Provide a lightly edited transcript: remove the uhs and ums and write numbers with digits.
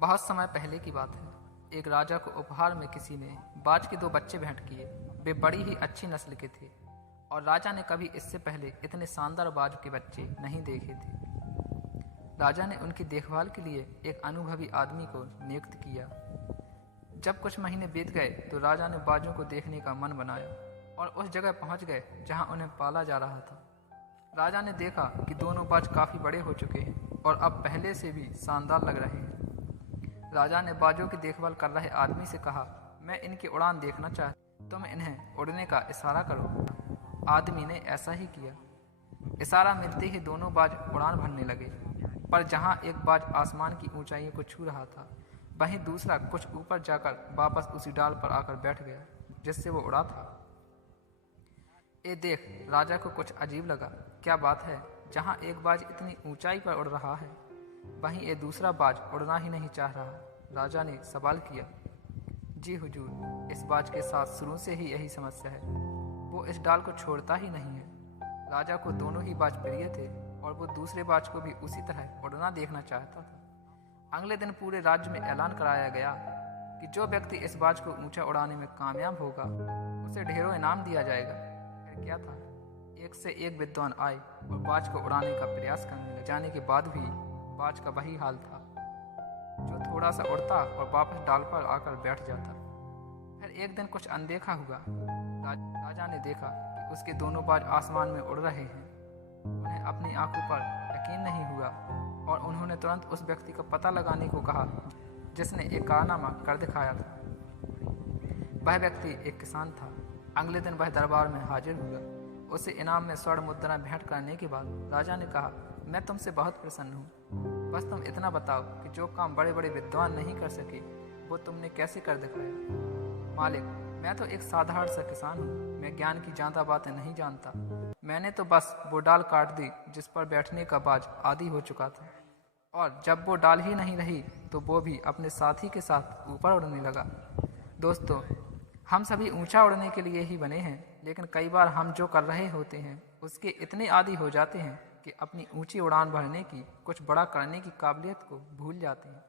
बहुत समय पहले की बात है। एक राजा को उपहार में किसी ने बाज के 2 बच्चे भेंट किए। वे बड़ी ही अच्छी नस्ल के थे और राजा ने कभी इससे पहले इतने शानदार बाज के बच्चे नहीं देखे थे। राजा ने उनकी देखभाल के लिए एक अनुभवी आदमी को नियुक्त किया। जब कुछ महीने बीत गए तो राजा ने बाजों को देखने का मन बनाया और उस जगह पहुंच गए जहां उन्हें पाला जा रहा था। राजा ने देखा कि दोनों बाज काफ़ी बड़े हो चुके हैं और अब पहले से भी शानदार लग रहे हैं। राजा ने बाजों की देखभाल कर रहे आदमी से कहा, मैं इनकी उड़ान देखना चाहता, तुम इन्हें उड़ने का इशारा करो। आदमी ने ऐसा ही किया। इशारा मिलते ही दोनों बाज उड़ान भरने लगे, पर जहां एक बाज आसमान की ऊंचाइयों को छू रहा था, वहीं दूसरा कुछ ऊपर जाकर वापस उसी डाल पर आकर बैठ गया जिससे वो उड़ा था। ये देख राजा को कुछ अजीब लगा। क्या बात है, जहां एक बाज इतनी ऊंचाई पर उड़ रहा है, वहीं ये दूसरा बाज उड़ना ही नहीं चाह रहा। राजा ने सवाल किया, जी हुजूर, इस बाज के साथ शुरू से ही यही समस्या है, वो इस डाल को छोड़ता ही नहीं है। राजा को दोनों ही बाज प्रिय थे और वो दूसरे बाज को भी उसी तरह उड़ना देखना चाहता था। अगले दिन पूरे राज्य में ऐलान कराया गया कि जो व्यक्ति इस बाज को ऊंचा उड़ाने में कामयाब होगा उसे ढेरों इनाम दिया जाएगा। फिर क्या था, एक से एक विद्वान आए और बाज को उड़ाने का प्रयास करने लगे। जाने के बाद भी बाज का वही हाल था, जो थोड़ा सा उड़ता और वापस डाल पर आकर बैठ जाता। फिर एक दिन कुछ अनदेखा हुआ। राजा ने देखा कि उसके दोनों बाज आसमान में उड़ रहे हैं। उन्हें अपनी आंखों पर यकीन नहीं हुआ और उन्होंने तुरंत उस व्यक्ति का पता लगाने को कहा जिसने एक कारनामा कर दिखाया था। वह व्यक्ति एक किसान था। अगले दिन वह दरबार में हाजिर हुआ। उसे इनाम में स्वर्ण मुद्रा भेंट करने के बाद राजा ने कहा, मैं तुमसे बहुत प्रसन्न हूँ। बस तुम इतना बताओ कि जो काम बड़े बड़े विद्वान नहीं कर सके वो तुमने कैसे कर दिखाया। मालिक, मैं तो एक साधारण सा किसान हूँ। मैं ज्ञान की ज़्यादा बातें नहीं जानता। मैंने तो बस वो डाल काट दी जिस पर बैठने का बाज आदी हो चुका था, और जब वो डाल ही नहीं रही तो वो भी अपने साथी के साथ ऊपर उड़ने लगा। दोस्तों, हम सभी ऊंचा उड़ने के लिए ही बने हैं, लेकिन कई बार हम जो कर रहे होते हैं उसके इतने आदी हो जाते हैं कि अपनी ऊंची उड़ान भरने की, कुछ बड़ा करने की काबिलियत को भूल जाते हैं।